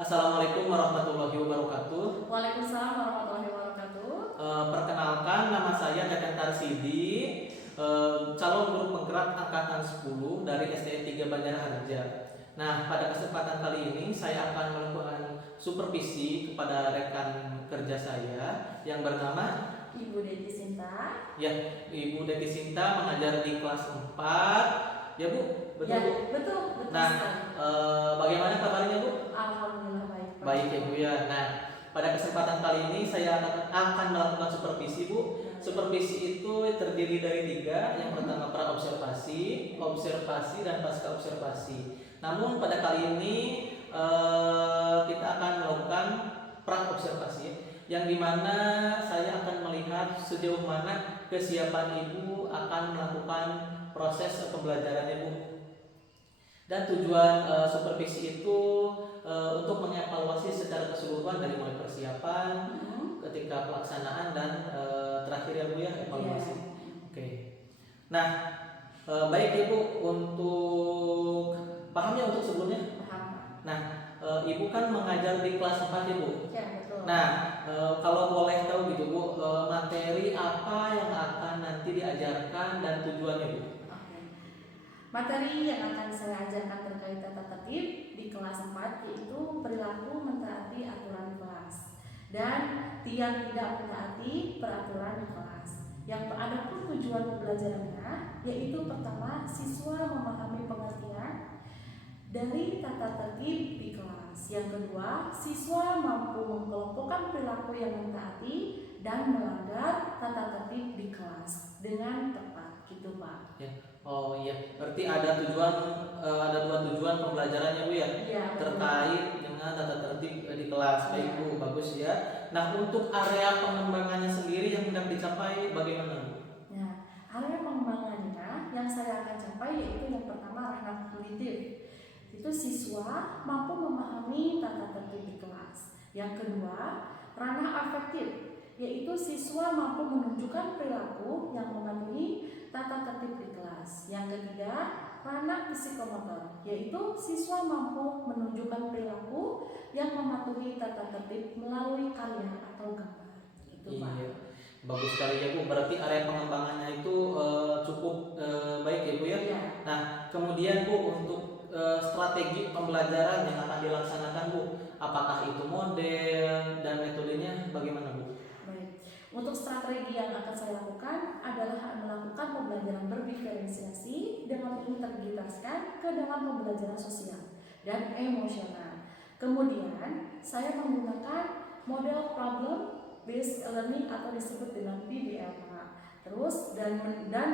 Assalamualaikum warahmatullahi wabarakatuh. Waalaikumsalam warahmatullahi wabarakatuh. Perkenalkan, nama saya Teten Tarsidi, calon guru penggerak angkatan 10 dari SDN 3 Banjar Harja. Nah, pada kesempatan kali ini saya akan melakukan supervisi kepada rekan kerja saya yang bernama Ibu Deti Sinta. ya, Ibu Deti Sinta, mengajar di kelas 4. Ya Bu, betul Ya, Bu? betul Nah, sekali. bagaimana kabarnya Bu? Alhamdulillah baik. Pak. Baik ya Bu ya. Nah, pada kesempatan kali ini saya akan melakukan supervisi Bu. Supervisi itu terdiri dari 3. Yang pertama pra-observasi, observasi, dan pasca observasi. Namun pada kali ini kita akan melakukan pra-observasi, yang dimana saya akan melihat sejauh mana kesiapan Ibu akan melakukan proses pembelajarannya Bu. Dan tujuan supervisi itu untuk mengevaluasi secara keseluruhan dari mulai persiapan, ketika pelaksanaan, dan terakhir ya Bu ya, evaluasi. Oke. Nah, baik ya Bu, untuk paham ya untuk sebelumnya? Paham. Nah, Ibu kan mengajar di kelas 4 ya Bu. Ya, betul. Nah, kalau boleh tahu gitu Bu, materi apa yang akan nanti diajarkan dan tujuannya Bu? Materi yang akan saya ajarkan terkait tata tertib di kelas 4 yaitu perilaku mentaati aturan kelas dan tidak mentaati peraturan kelas. Yang ada pun tujuan pembelajarannya yaitu pertama, siswa memahami pengertian dari tata tertib di kelas. Yang kedua, siswa mampu mengelompokkan perilaku yang mentaati dan melanggar tata tertib di kelas dengan tepat, gitu Pak. Ya. Oh iya, berarti ada ada 2 tujuan pembelajarannya Bu ya, terkait dengan tata tertib di kelas. Baik Bu, bagus ya. Nah, untuk area pengembangannya sendiri yang hendak dicapai bagaimana Bu? Nah, area pengembangannya yang saya akan capai yaitu yang pertama, ranah kognitif. Itu siswa mampu memahami tata tertib di kelas. Yang kedua, ranah afektif, yaitu siswa mampu menunjukkan perilaku yang mematuhi tata tertib di kelas. Yang ketiga, ranah psikomotor, yaitu siswa mampu menunjukkan perilaku yang mematuhi tata tertib melalui karya atau gambar. Itu Pak. Iya, bagus sekali ya Bu. Berarti area pengembangannya itu cukup baik ya Bu ya. Iya. Nah, kemudian Bu, untuk strategi pembelajaran yang akan dilaksanakan Bu, apakah itu model dan metodenya bagaimana Bu? Untuk strategi yang akan saya lakukan adalah melakukan pembelajaran berdiferensiasi dengan terintegrasikan ke dalam pembelajaran sosial dan emosional. Kemudian saya menggunakan model problem based learning atau disebut dengan PBL. Terus dan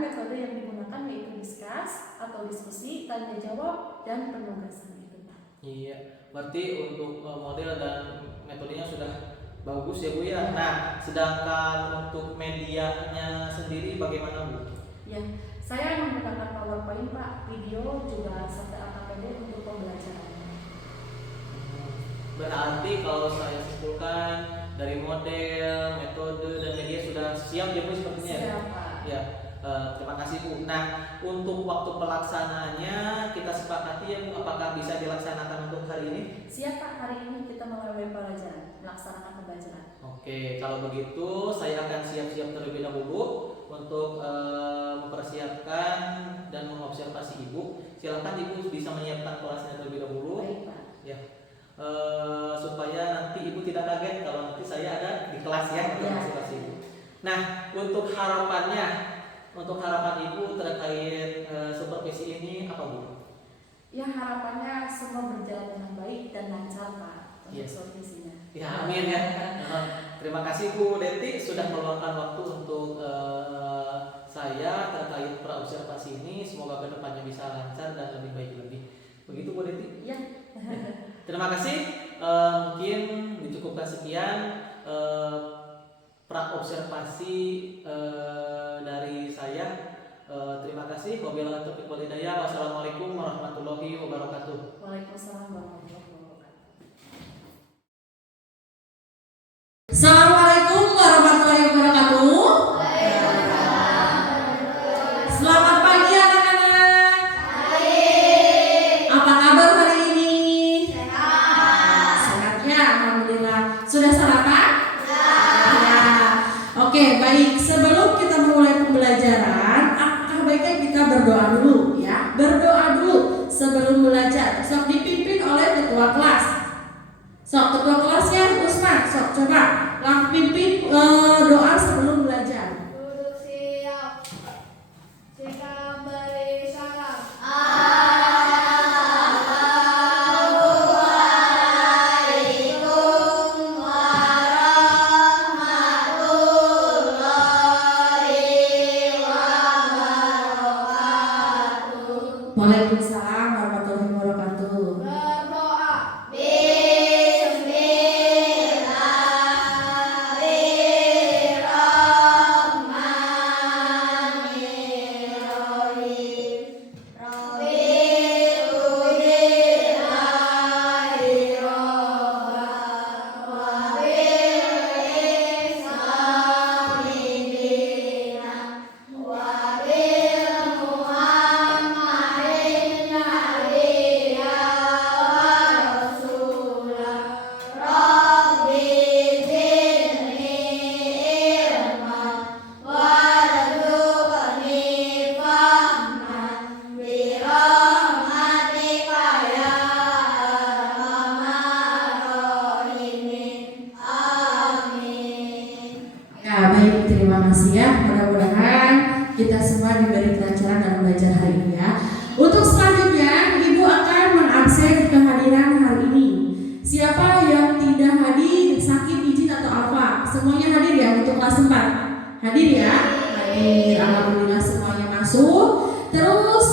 metode yang digunakan yaitu discuss atau diskusi, tanya jawab, dan penugasan itu Pak. Iya, berarti untuk model dan metodenya sudah bagus ya Bu ya. Nah, sedangkan untuk medianya sendiri bagaimana Bu? Ya, saya menggunakan PowerPoint Pak, video juga sampai AKPD untuk pembelajaran. Berarti kalau saya simpulkan dari model, metode, dan media sudah siap ya Bu sepertinya? Siap Pak. Ya, terima kasih Bu. Nah, untuk waktu pelaksanaannya kita sepakati ya Bu, apakah bisa dilaksanakan untuk hari ini? Siap Pak, hari ini kita mulai pembelajaran, melaksanakan pembelajaran. Oke, kalau begitu saya akan siap-siap terlebih dahulu untuk mempersiapkan dan mengobservasi Ibu. Silakan Ibu bisa menyiapkan kelasnya terlebih dahulu. Baik Pak. Ya. Supaya nanti Ibu tidak kaget kalau nanti saya ada di kelas ya, observasi Ibu. Nah, untuk harapan Ibu terkait supervisi ini apa Bu? Ya, harapannya semua berjalan dengan baik dan lancar Pak untuk Yes. supervisinya. Ya, amin ya. Terima kasih Bu Deti sudah meluangkan waktu untuk saya terkait pra-observasi ini. Semoga kedepannya bisa lancar dan lebih baik lagi. Begitu Bu Deti? Ya. Terima kasih. Mungkin dicukupkan sekian pra-observasi dari saya. Terima kasih. Wabillahi taufiq wal hidayah. Wassalamualaikum warahmatullahi wabarakatuh. Waalaikumsalam warahmatullahi wabarakatuh. Assalamualaikum warahmatullahi wabarakatuh. Selamat pagi anak-anak. Apa kabar hari ini? Sehat. Waalaikumsalam warahmatullahi wabarakatuh. Berdoa. Ya, baik, terima kasih ya. Mudah-mudahan kita semua diberi kelancaran dalam belajar hari ini ya. Untuk selanjutnya, Ibu akan mengabsen kehadiran hari ini. Siapa yang tidak hadir, sakit, izin atau apa? Semuanya hadir ya untuk kelas 4. Hadir ya? Hadir. Alhamdulillah semuanya masuk. Terus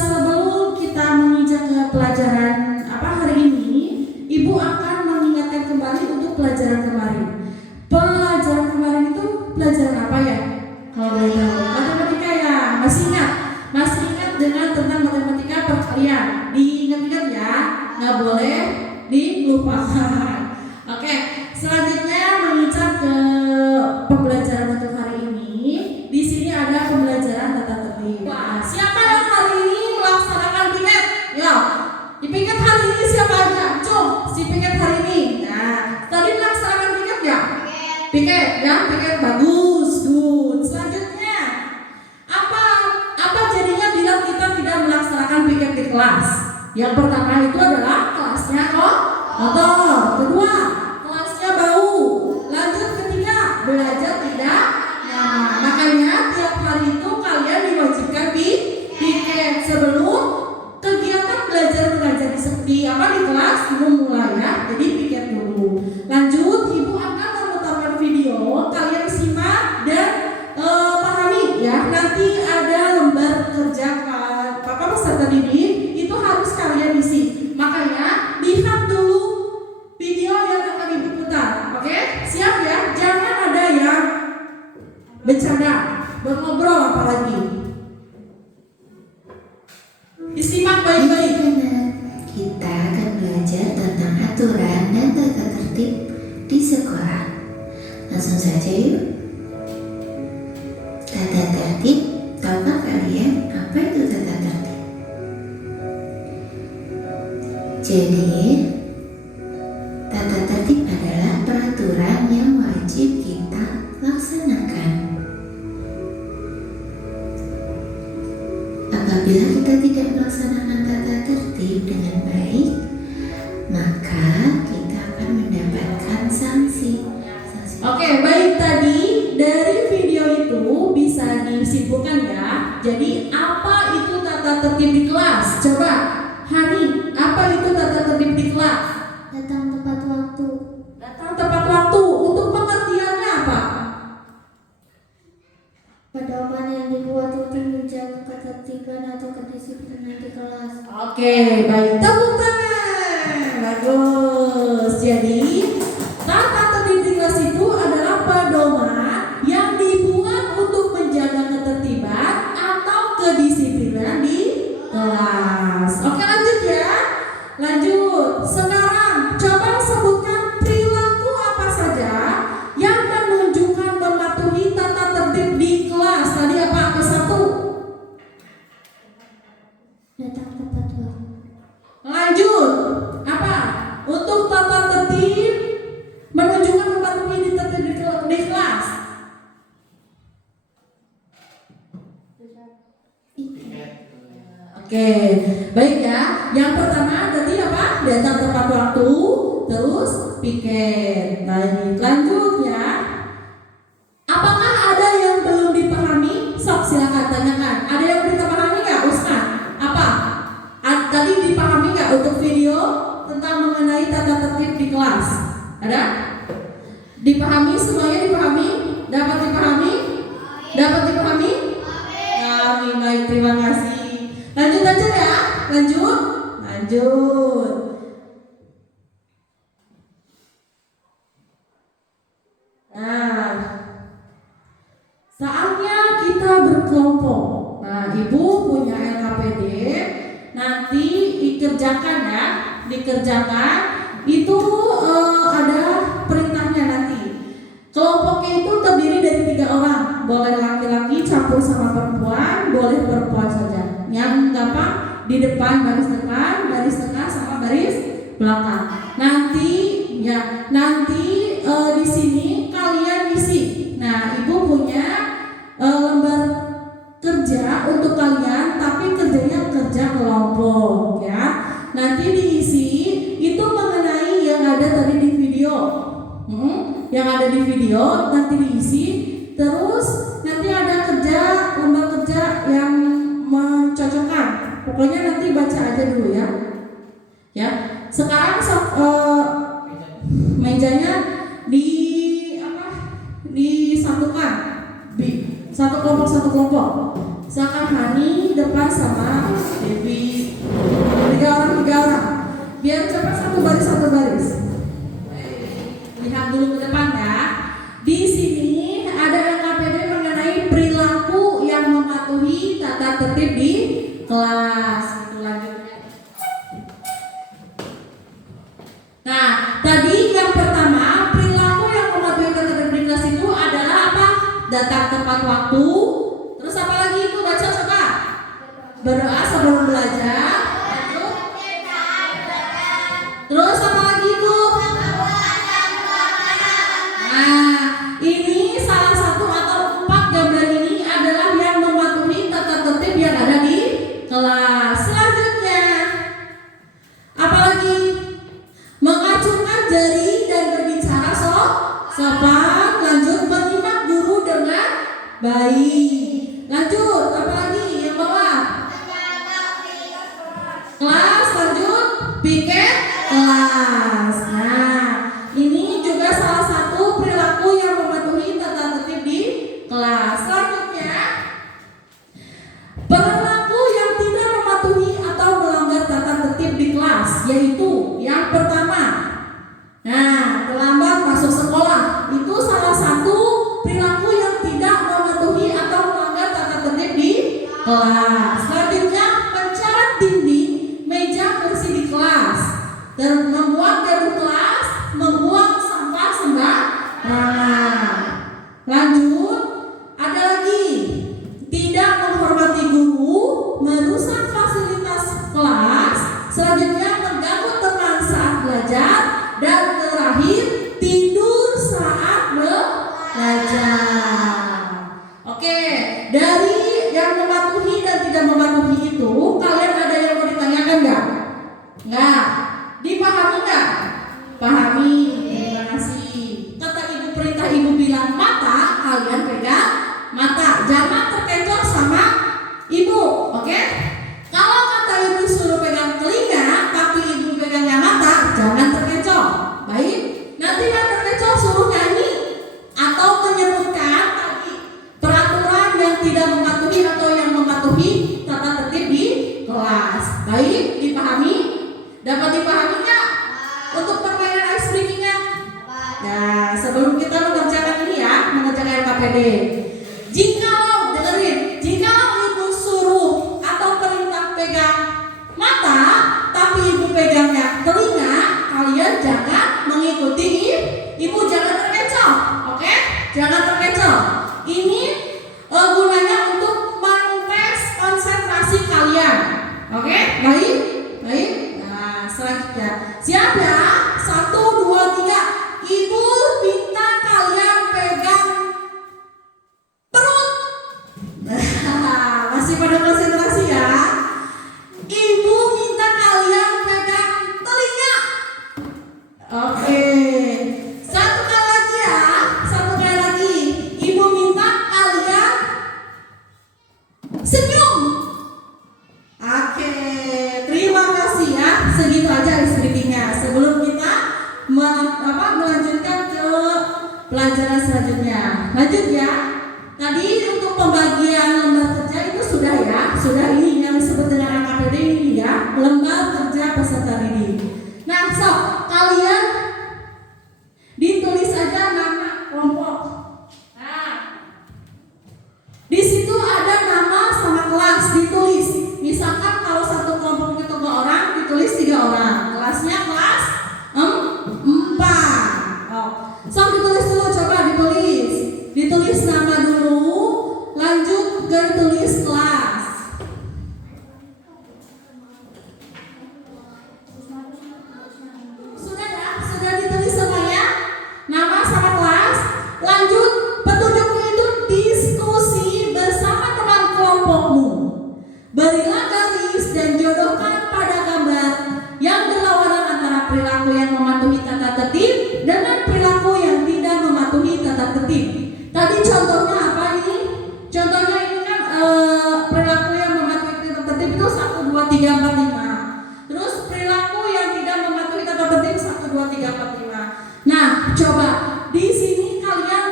sebelum kita menginjak ke pelajaran hari ini, Ibu akan mengingatkan kembali untuk pelajaran kemarin. Pelajaran kemarin itu pelajaran apa ya? Kalau boleh tahu, matematika ya. Masih ingat dengan tentang matematika perkalian. Diingat-ingat ya, nggak boleh dilupakan. Oke, selanjutnya menginjak ke pembelajaran untuk hari ini. Di sini ada pembelajaran tata tertib. Wah, siapa yang hari ini melaksanakan piket? Ya, di piket hari ini siapa aja? Si piket hari ini. Nah, tadi melaksanakan piket ya? Piket ya, piket bagus, good. Selanjutnya, apa jadinya bila kita tidak melaksanakan piket di kelas? Yang pertama itu adalah kelasnya kotor. Kedua, kelasnya bau. Lanjut ketiga, belajar tidak nyaman. Makanya tiap hari itu kalian diwajibkan piket sebelum kegiatan belajar mengajar di kelas memulai ya. Jadi piket dulu. Lanjut, Ibu akan memutarkan video, kalian simak dan pahami ya. Nanti ada lembar kerja peserta didik, itu harus kalian isi. Makanya lihat dulu video yang akan Ibu putar. Oke? Siap ya? Jangan ada yang bercanda, ngobrol apalagi. Disimak baik-baik. Kita akan belajar tentang aturan dan tata tertib di sekolah. Langsung saja yuk. Tata tertib, tahukah kalian apa itu tata tertib? Jadi, tata tertib adalah peraturan yang wajib kita laksanakan. Apabila kita tidak melaksanakan tata tertib dengan baik, maka kita akan mendapatkan sanksi. Oke, baik, tadi dari video itu bisa disimpulkan ya. Jadi apa itu tata tertib di kelas? Coba, Hani, apa itu tata tertib di kelas? Datang tepat waktu. Datang tepat waktu. Untuk pengertiannya apa? Pedoman yang dibuat untuk menjaga ketertiban atau kedisiplinan di kelas. Oke, baik, tepuk tangan. Bagus. Jadi tata tertib di kelas itu adalah pedoman yang dibuat untuk menjaga ketertiban atau kedisiplinan di kelas. Oke, lanjut ya. Lanjut. Sekarang coba sebutkan perilaku apa saja yang menunjukkan mematuhi tata tertib di kelas. Tadi apa? Ke-1. Datang tepat waktu. Lanjut. Apa? Untuk tata tertib menunjukkan mematuhi di tertib di kelas. Oke, baik ya. Yang pertama berarti apa? Datang tepat waktu, terus piket. Lanjut ya. Apakah ada yang belum dipahami? Sok silakan tanyakan. Ada yang belum dipahami nggak, Ustaz? Apa? Tadi dipahami nggak untuk video tentang mengenai tata tertib di kelas? Ada? Dipahami semuanya? Dipahami? Dapat dipahami? Dapat dipahami? Amin. Baik, terima kasih. Lanjut aja Lanjut. Nah, saatnya kita berkelompok. Nah, Ibu punya LKPD, nanti dikerjakan itu ada perintahnya nanti. Kelompoknya itu terdiri dari 3 orang, boleh laki-laki campur sama perempuan, boleh perempuan saja. Yang gampang di depan, baris depan, baris tengah sama baris belakang. Nanti di sini kalian isi. Nah, Ibu punya lembar kerja untuk kalian, tapi kerjanya kerja kelompok ya. Nanti diisi itu mengenai yang ada tadi di video. Yang ada di video nanti diisi. Terus nanti ada lembar kerja yang mencocokkan. Pokoknya nanti baca aja dulu ya. Ya. Sekarang mejanya disatukan. Satu kelompok. Misalkan Hani depan sama Devi. 3 orang. Biar cepat satu baris. Lihat dulu ke depan ya. Di sini ada LKPD mengenai perilaku yang mematuhi tata tertib di kelas. Itu lanjutnya. Nah, tadi yang pertama perilaku yang mematuhi tata tertib di kelas itu adalah apa? Datang tepat waktu. Terus apa lagi itu baca coba? Berdoa sebelum belajar. Terus apa lagi itu? Nah, ini salah satu atau 4 gambar ini adalah yang mematuhi tata tertib yang ada di kelas. Selanjutnya, apa lagi? Mengacungkan jari dan berbicara sopan. Lanjut, menyimak guru dengan baik. Lanjut, apa lagi yang bawah? Kelas, lanjut, piket kelas. Nah, ini juga salah satu perilaku yang mematuhi tata tertib di kelas. Selanjutnya, perilaku yang tidak mematuhi atau melanggar tata tertib di kelas, yaitu yang pertama, terlambat masuk sekolah. Itu salah satu perilaku yang tidak mematuhi atau melanggar tata tertib di kelas. Selanjutnya, mencarat dinding, meja, kursi di kelas, dan membuat gaduh kelas, membuang sampah sembarangan. Lanjut, ada lagi, tidak menghormati guru, merusak fasilitas kelas. Selanjutnya, mengganggu teman saat belajar, dan terakhir, tidur saat belajar. Oke, dari yang mematuhi dan tidak mematuhi itu, kalian ada yang mau ditanyakan nggak? Nggak. Dipahami nggak? Pahami. Terima kasih. Kata ibu, perintah ibu bilang mata, kalian pegang mata. Jangan terkecoh sama ibu, oke? Kalau kata ibu suruh pegang telinga, tapi ibu pegangnya mata, jangan terkecoh. Baik. Nanti yang terkecoh suruh nyanyi atau menyebutkan tadi peraturan yang tidak mematuhi atau yang mematuhi tata tertib di kelas. Baik, dipahami? Dapat dipahami nggak? Untuk permainan ice breaking-nya? Ya, sebelum kita mengerjakan ini ya, mengerjakan LKPD. Jikalau ibu suruh atau perintah pegang mata, tapi ibu pegangnya telinga, kalian jangan mengikuti ibu, jangan terkecoh, oke? Jangan terkecoh. Ini gunanya untuk mengetes konsentrasi kalian, oke? Baik. Nah, selanjutnya, siap ya? 1, 2, 3. Ibu minta kalian pegang perut. Masih pada konsentrasi ya? Ibu minta kalian pegang telinga. Oke. Satu kali lagi ya. Ibu minta kalian senyum. Oke. Terima kasih ya. Segitu aja speakingnya. Sebelum kita melanjutkan ke pelajaran selanjutnya. Lanjut ya. Tadi untuk pembagian lembar kerja itu sudah ya. Sudah ini yang disebut dengan LKPD ini ya. lembar kerja peserta didik. Nah, sok kalian ditulis aja nama kelompok. Nah, di situ ada nama sama kelas ditulis. Misalkan kalau satu kelompok itu 2 orang, ditulis 3 orang. Kelasnya kelas 4. Oh, sok ditulis dulu, coba ditulis. Ditulis nama dulu, lanjut ke tulis kelas. Sudah ya? Sudah ditulis semuanya? Nama sama kelas. Lanjut, petunjuknya itu diskusi bersama teman kelompokmu. Berilah garis dan jodohkan pada gambar yang berlawanan antara perilaku yang mematuhi tata tertib dengan perilaku yang tidak mematuhi tata tertib. Tadi contohnya apa ini? Contohnya ini kan perilaku yang mematuhi tata tertib itu 1, 2, 3, 4, 5. Terus perilaku yang tidak mematuhi tata tertib 1, 2, 3, 4, 5. Nah, coba di sini kalian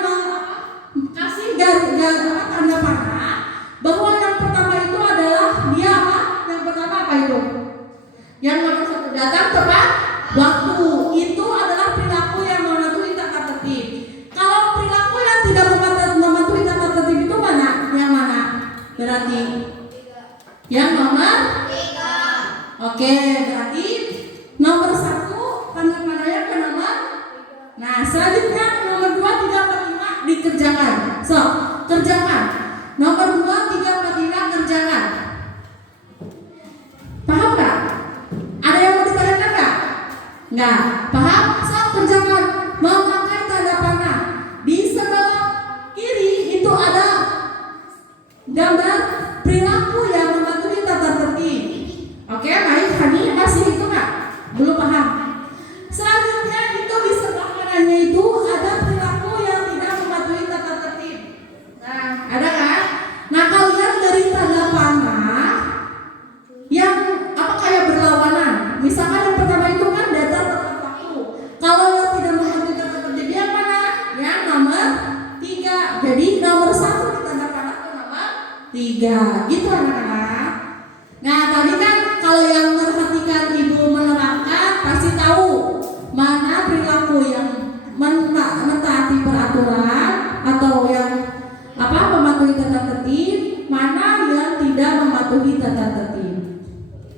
kasih tanda panah bahwa yang pertama itu adalah dia apa? Yang pertama apa itu? Yang nomor 1 datang tepat waktu. Itu adalah perilaku yang mematuhi tata tertib. Kalau perilaku yang tidak mematuhi tata tertib itu mana? Yang mana? Berarti yang nomor 3. Oke, berarti nomor 1 tanda panahnya ke nomor. Nah, selanjutnya nomor 2, 3, 4, 5 dikerjakan. So, kerjakan. Nomor 2, 3, 4, 5 kerjakan. Paham nggak? Ada yang mau ditanyakan nggak? Nggak. Paham? So, kerjakan. Memakai tanda panah. Di sebelah kiri itu ada gambar perilaku yang mematuhi tata tertib. Oke, baik. Hani masih itu nggak? Belum paham? Selanjutnya itu di sebelah kanannya itu ada perilaku yang tidak mematuhi tata tertib. Nah, ada kan? Nah, kalian dari tanda panah yang apa kayak berlawanan. Misalkan yang pertama itu kan datang tepat waktu. Kalau yang tidak mematuhi tata tertib yang mana? Yang nomor 3. Jadi nomor 1 ditanda panah ke nomor 3. Gitu anak-anak. Nah, tadi kan kalau yang perhatikan ibu menerangkan pasti tahu mana perilaku yang mentaati peraturan atau yang mematuhi tata tertib, mana yang tidak mematuhi tata tertib.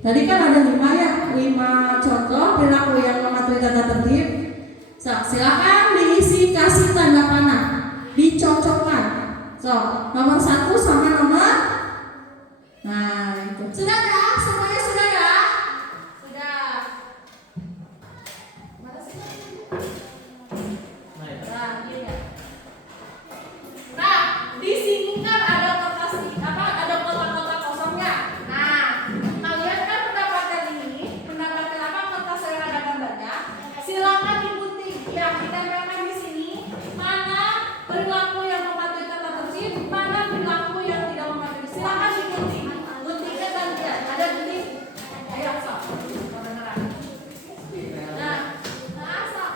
Tadi kan ada 5 contoh perilaku yang mematuhi tata tertib. Silakan diisi, kasih tanda panah, dicocokkan. Nomor 1 sama nomor. Nah, itu. Sudah ya? Semuanya sudah ya? Sudah. Mana sih? Nah, iya. Nah, di sini kan ada kertas ada kotak-kotak kosongnya. Nah, kalian kan mendapatkan kertas yang ada gambarnya. Silakan digunting. Ya, kita tempelkan di sini mana perilaku yang mematuhi tata tertib, mana perilaku yang tidak mematuhi. Silakan digunting. Guntingnya gantian. Ada gunting. Ayo, sok. Nah, sok.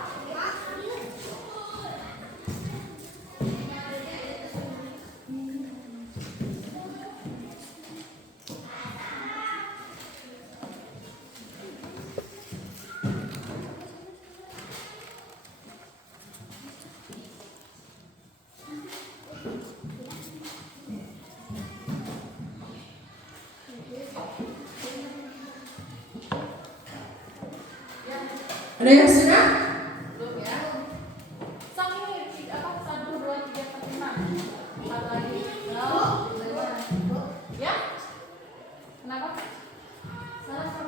Ada yang sudah? Belum ya? Sok ini 1, 2, 3, 4, 5. 4 lagi. Ya? Kenapa? Salah.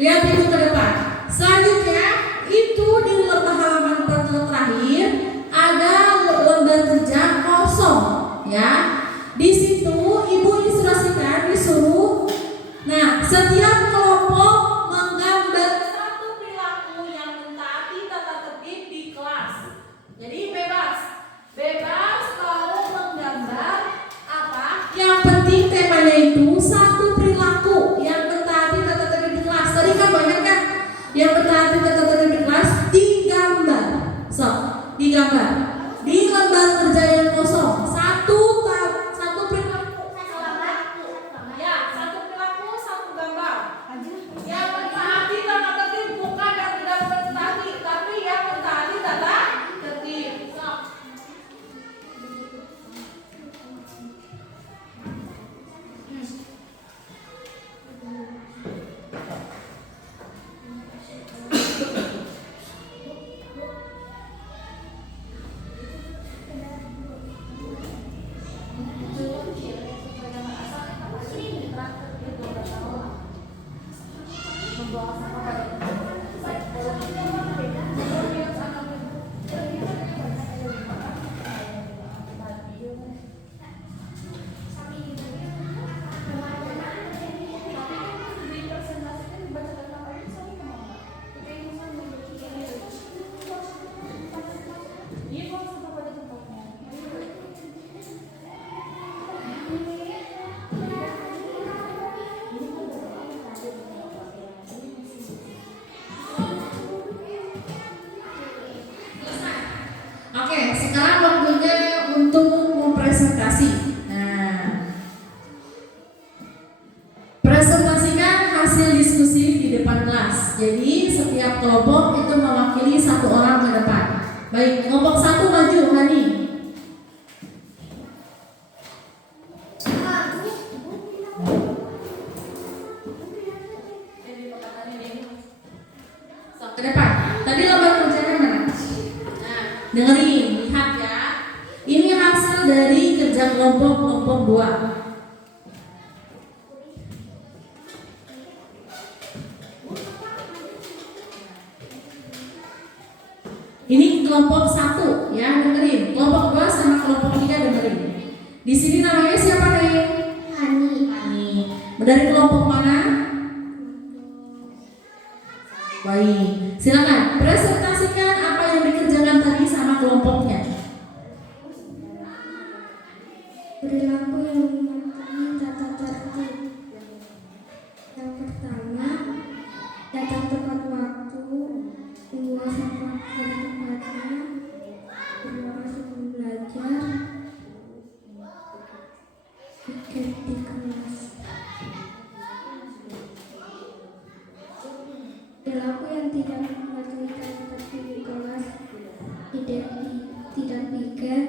Lihat ibu ke depan. Selanjutnya itu di lembar halaman terakhir ada lembar kerja kosong, ya. Di situ ibu instruksikan disuruh. Nah, setiap kelompok menggambar satu perilaku yang mentaati tata tertib di kelas. Jadi bebas kalau menggambar gambar. Di lembar kerja yang kosong, satu perilaku, ya, satu perilaku, satu gambar. Yang mentaati tata tertib bukan yang tidak mentaati, tapi yang mentaati tata tertib. Sok. Oke, sekarang waktunya untuk mempresentasi. Nah, presentasikan hasil diskusi di depan kelas. Jadi setiap kelompok itu mewakili satu orang ke depan. Baik, kelompok satu maju, Hani. Sok, ke depan. Tadi lembar kerjanya mana? Dengerin, lihat ya. Ini hasil dari kerja kelompok 2. Ini kelompok 1 ya, dengerin. Kelompok 2 sama kelompok 3 dengerin. Di sini namanya siapa nih? Hani. Dari kelompok mana? Baik. Silakan presentasikan apa yang dikerjakan tadi sama kelompoknya. Perilaku yang mematuhi tata tertib. Yang pertama, datang tepat waktu, membuang sampah pada tempatnya, berdoa sebelum belajar, pikir di kelas. Perilaku yang tidak mematuhi tata tertib di kelas, tidak pikir,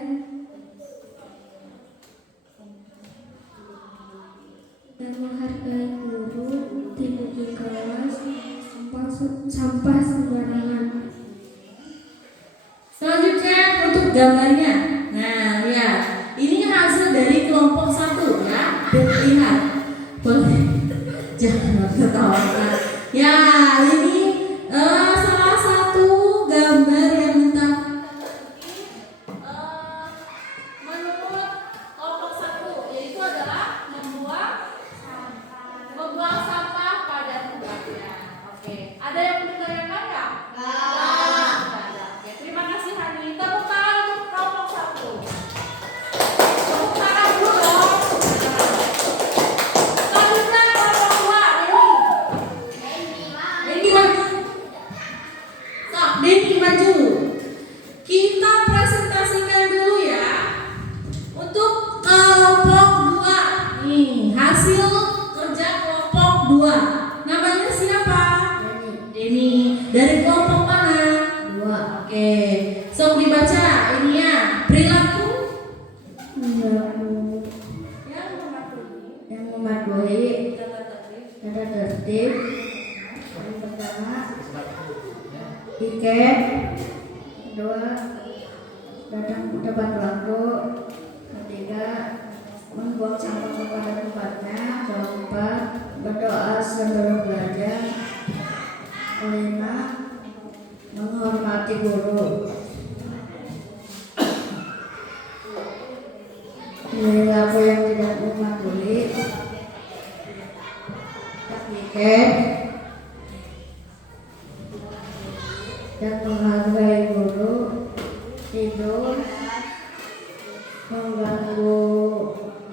dan menghargai guru, tidak di kelas, sampah sembarangan. Selanjutnya untuk gambarnya. Nah, lihat. Ini hasil dari kelompok 1 ya. Lihat. Boleh. Jangan tertawa. Ya, ini salah satu gambar yang menurut kelompok 1 yaitu adalah membuang sampah pada tempatnya. Oke, ada yang mendengarkan nggak? Nggak ada. Oke, terima kasih Hani. Tepuk tangan untuk kelompok 1. Tepuk tangan dulu dong. Selanjutnya kelompok 2, Denny maju. Sok, Denny maju. Kita presentasikan dulu ya untuk kelompok 2. Nih, hasil kerja kelompok 2. Namanya siapa? Denny. Dari kelompok mana? 2. Oke. Sok dibaca ini ya. Perilaku Yang mematuhi tata tertib. Yang pertama, tiket. Kedua, datang tepat waktu. Ketiga, membuang sampah pada tempatnya. Keempat, berdoa sebelum belajar. Kelima, menghormati guru. Perilaku yang tidak mematuhi tiket dan menghargai guru, tidur, mengganggu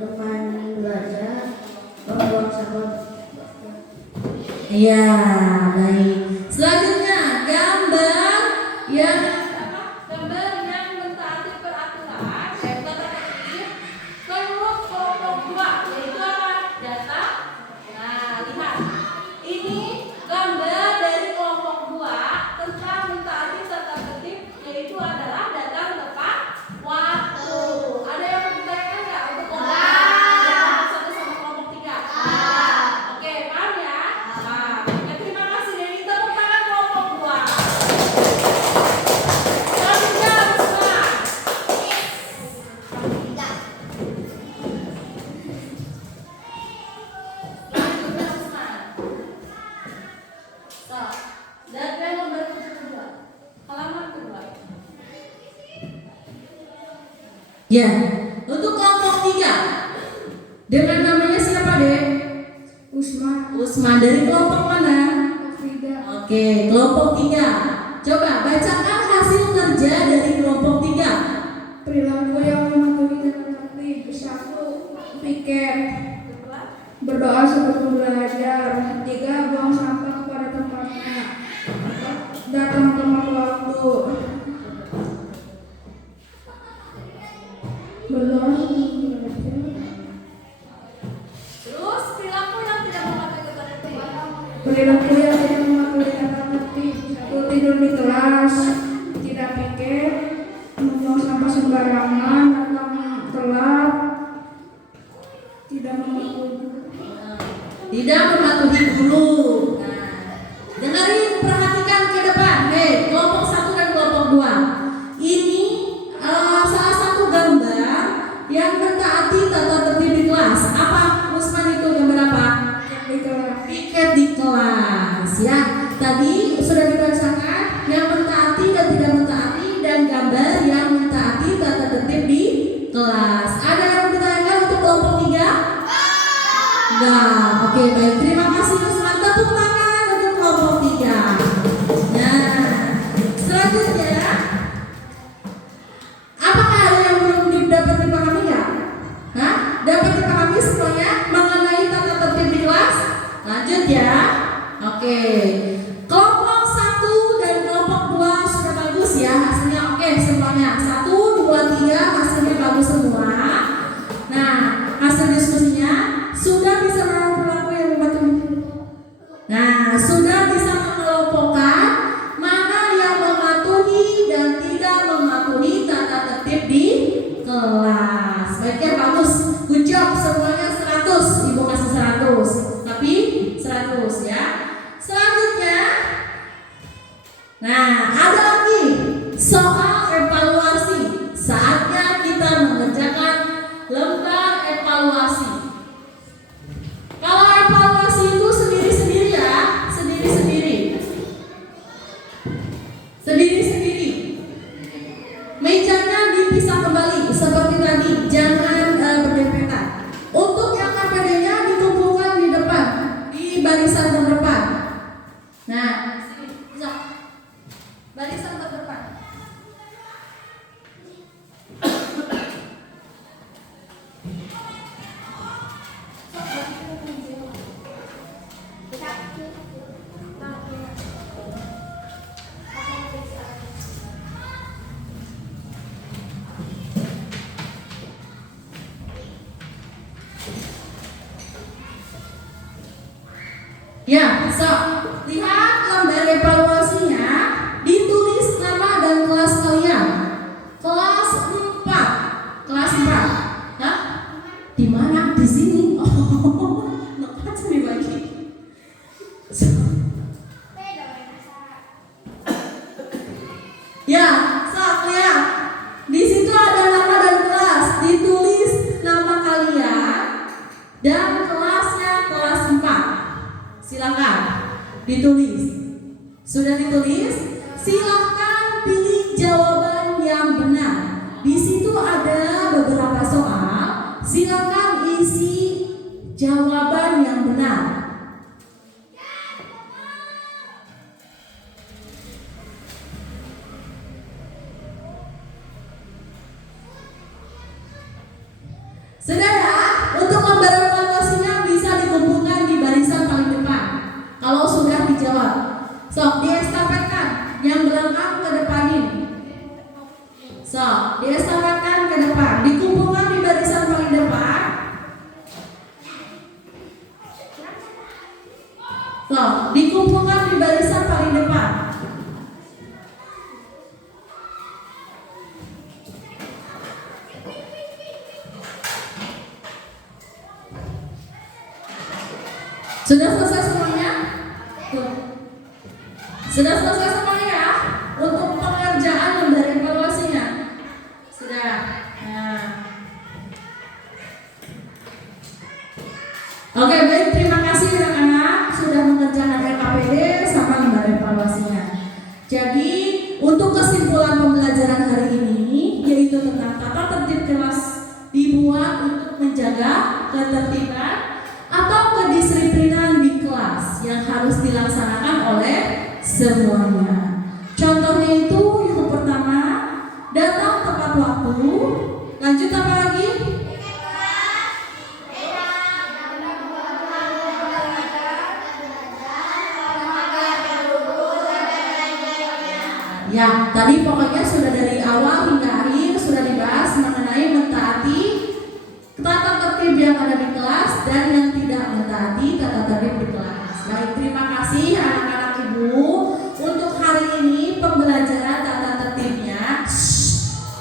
teman belajar, membuang sampah. Iya, baik. Selanjutnya gambar yang Ya, untuk kelompok 3 dengan namanya siapa deh? Usman dari kelompok mana? Oke, kelompok 3. Coba bacakan hasil kerja dari kelompok 3. Perilaku yang mematuhi tata tertib. 1. Piket. Berdoa sebelum belajar. 3. Buang sampah pada tempatnya. 4. Datang tepat waktu. Berdoa sebelum belajar. Terus perilaku yang tidak mematuhi tata tertib. Perilaku yang tidak mematuhi tata tertib. 1. Tidur di kelas. Tidak piket. Membuang sampah sembarangan. Datang telat. Tidak mematuhi guru. Nah, dengerin, perhatikan ke depan. Hei, kelompok 1 dan kelompok 2. Ini salah satu gambar yang mentaati tata tertib di kelas. Apa, Usman, itu gambar apa? Piket di kelas, ya. Tadi sudah dibacakan yang mentaati dan tidak mentaati, dan gambar yang mentaati tata tertib di kelas. Ada yang ditanyakan untuk kelompok 3? Nah, oke, baik. Terima kasih Usman. Tepuk tangan untuk kelompok 3. Nah, selanjutnya, apakah ada yang belum dapat dipahami ya? Hah? Dapat dipahami semuanya mengenai tata tertib di kelas? Lanjut ya. Oke. Kelompok 1 dan kelompok 2 sudah bagus ya hasilnya. Oke, semuanya 1, 2, 3 hasilnya bagus semua. Nah, hasil diskusinya sudah bisa perilaku yang mematuhi. Nah, sudah bisa mengelompokkan mana yang mematuhi dan tidak mematuhi tata tertib di kelas. Baiknya, bagus. Good job semuanya 100. Ibu kasih 100. Tapi 100 ya. Selanjutnya, nah, ada lagi soal evaluasi. Saatnya kita mengerjakan lembar evaluasi. Kalau evaluasi itu sendiri-sendiri ya, sendiri-sendiri. Sendiri-sendiri. Mejanya dipisah kembali seperti tadi, jangan berdempetan. Untuk yang KPD-nya dikumpulkan di depan, di barisan terdepan. Nah, sini, bisa. Barisan terdepan. Ya, so, lihat lembar evaluasinya, ditulis nama dan kelas kalian. Kelas 4. Kelas 4. Hah? Di mana? Di sini. Oh, lepas dibagi. Ya, so, lihat. Di situ ada nama dan kelas. Ditulis nama kalian dan kelasnya kelas 4. Silakan ditulis. Sudah ditulis? Silakan pilih jawaban yang benar. Di situ ada beberapa soal. Silakan isi jawaban yang benar. Sudah ya? Untuk lembar evaluasinya bisa dikumpulkan di barisan paling depan. Kalau sudah dijawab, sok diestafetkan. Yang belakang ke depanin. Sok diestafetkan ke depan. Dikumpulkan di barisan paling depan. Sok dikumpulkan di barisan paling depan. Sudah selesai semuanya? Sudah selesai semuanya ya? Untuk pengerjaan lembar evaluasinya? Sudah. Nah. Oke, baik. Terima kasih anak-anak sudah mengerjakan LKPD sama lembar evaluasinya. Jadi, untuk kesimpulan pembelajaran hari ini, yaitu tentang tata tertib kelas waktu. Lanjut apa lagi? Ya, tadi pokoknya sudah dari awal hingga akhir sudah dibahas mengenai mentaati tata tertib yang ada di kelas dan yang tidak mentaati tata tertib di kelas. Baik, terima kasih anak-anak ibu untuk hari ini pembelajaran tata tertibnya.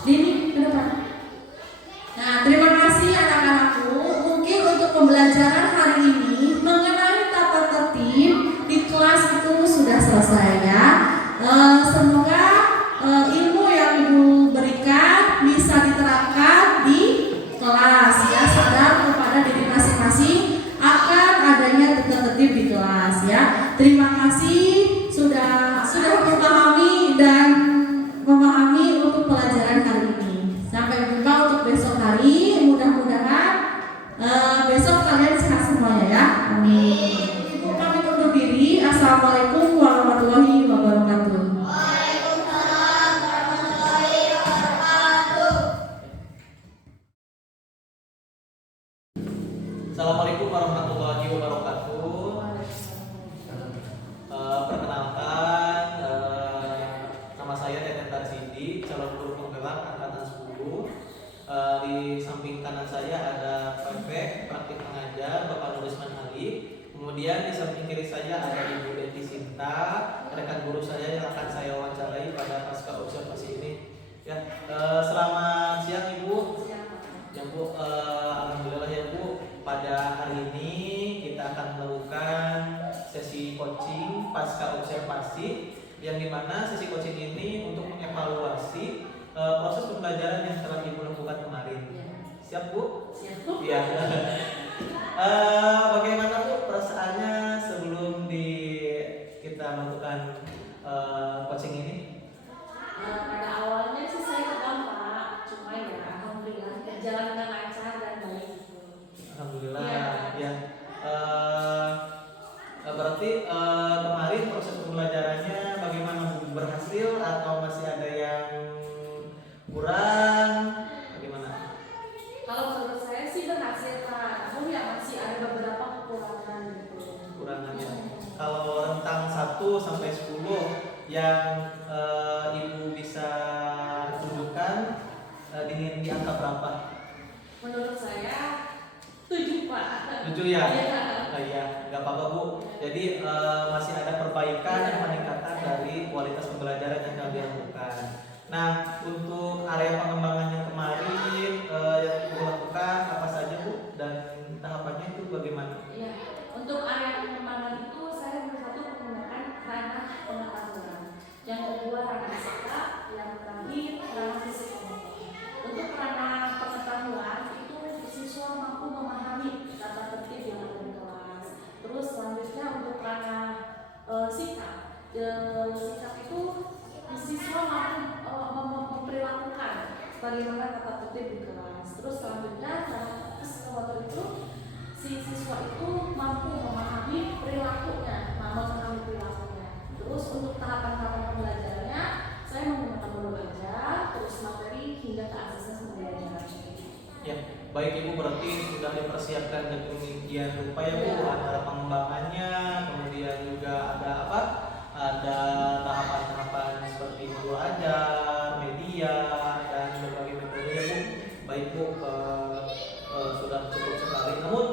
Dini ke depan. Nah, terima kasih anak-anakku. Mungkin untuk pembelajaran hari ini mengenai tata tertib di kelas itu sudah selesai ya. Semoga ilmu yang ibu berikan bisa diterapkan di kelas ya, sadar kepada diri masing-masing akan adanya tata tertib di kelas ya. Terima kasih sudah memahami dan memahami untuk pelajaran hari ini. Sampai jumpa untuk besok hari. Mudah-mudahan besok kalian sehat semuanya ya. Amin. Ibu pamit undur diri. Assalamualaikum warahmatullahi wabarakatuh. Assalamualaikum warahmatullahi wabarakatuh. Perkenalkan, nama saya Teten Tarsidi, calon guru penggerak angkatan 10. Di samping kanan saya ada Pepe, praktik pengajar, Bapak Nurisman Ali. Kemudian di samping kiri saya ada Ibu Deti Sinta, rekan guru saya yang akan saya wawancarai pada pasca observasi ini. Ya, selamat siang Ibu. Ya Bu, alhamdulillah ya Bu. Pada hari ini kita akan melakukan sesi coaching pasca observasi, yang dimana sesi coaching ini untuk mengevaluasi proses pembelajaran yang telah Ibu lakukan kemarin. Siap Bu? Siap. Iya. Bagaimana Bu perasaannya sebelum kita melakukan coaching ini? Pada awalnya sih saya tegang Pak, cuma ya alhamdulillah berjalan dengan lancar dan baik. Alhamdulillah. Iya. Ya. Berarti kemarin proses pembelajarannya bagaimana Bu? Berhasil atau masih ada yang kurang? Bagaimana? Kalau menurut saya sih berhasil Pak, namun ya masih ada beberapa kekurangan gitu. Kekurangannya. Kalau rentang 1 sampai 10 yang Ibu bisa tunjukkan di angka berapa? Menurut saya 7 Pak. 7 ya? Iya. Iya, nggak apa-apa Bu. Jadi masih ada perbaikan dan peningkatan dari kualitas pembelajaran yang kami lakukan. Nah, untuk area pengembangan yang kemarin yang Ibu lakukan apa saja Bu, dan tahapannya itu bagaimana? Iya. Untuk area pengembangan itu saya satu menggunakan ranah pengetahuan, yang kedua ranah sastra, yang terakhir ranah psikologi. Untuk ranah pengetahuan itu siswa mampu memahami tata tertib yang ada di kelas. Terus selanjutnya untuk ranah sikap, sikap itu siswa mampu memperlakukan bagaimana tata tertib di kelas. Terus selanjutnya ranah psikologi itu si siswa itu mampu memahami perilakunya, memahami perilakunya. Terus untuk tahapan-tahapan pembelajarannya, saya menggunakan modul belajar, terus materi hingga ke akses pembelajaran. Ya, baik Ibu, berarti sudah dipersiapkan demikian rupa ya Bu. Ya. Ada pengembangannya, kemudian juga ada apa? Ada tahapan-tahapan seperti modul ajar, media, dan berbagai metode ya Bu. Baik Bu, sudah cukup sekali. Namun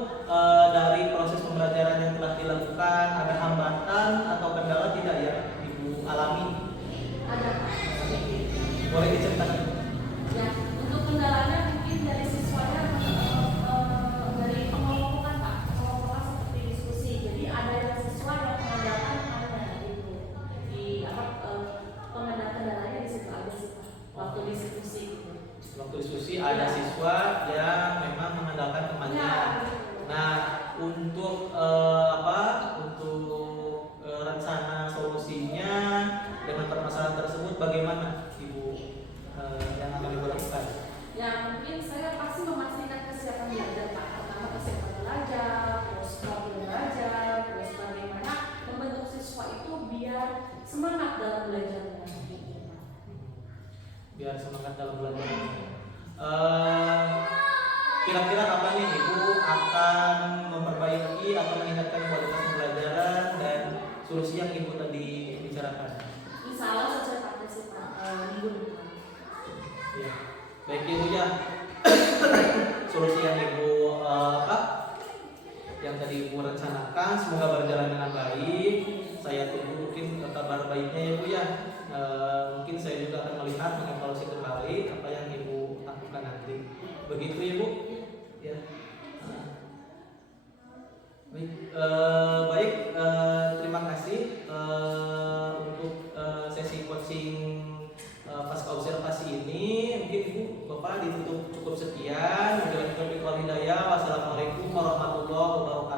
dari proses pembelajaran yang telah dilakukan, ada hambatan atau kendala tidak ya Ibu alami? Ada Pak. Boleh diceritakan? Ya, untuk kendalanya mungkin dari siswanya dari pengelompokan Pak, pengelompokan seperti diskusi. Jadi ada yang siswa yang mengandalkan hanya gitu. Di pengendalian kendalanya di situ aja sih Pak. Waktu diskusi gitu. Waktu diskusi ada siswa yang memang mengandalkan temannya. Ya. Nah, untuk untuk rencana solusinya dengan permasalahan tersebut bagaimana Ibu yang akan Ibu lakukan? Ya mungkin saya pasti memastikan kesiapan belajar Pak. Pertama kesiapan belajar, terus profil belajar, terus bagaimana membentuk siswa itu biar semangat dalam belajarnya. Biar semangat dalam belajar. kira-kira kapan nih Ibu akan memperbaiki atau meningkatkan kualitas pembelajaran dan solusi yang Ibu tadi bicarakan? Insya Allah secepatnya sih Pak, minggu depan. Ya. Baik Ibu ya. Solusi yang Ibu yang tadi Ibu rencanakan semoga berjalan dengan baik. Saya tunggu mungkin kabar baiknya ya Bu ya. Mungkin saya juga akan melihat mengevaluasi kembali apa yang Ibu lakukan nanti. Begitu ya Bu. Ya. Baik, terima kasih untuk sesi coaching pasca observasi ini. Mungkin Ibu Bapak ditutup cukup sekian. Wassalamualaikum warahmatullahi wabarakatuh.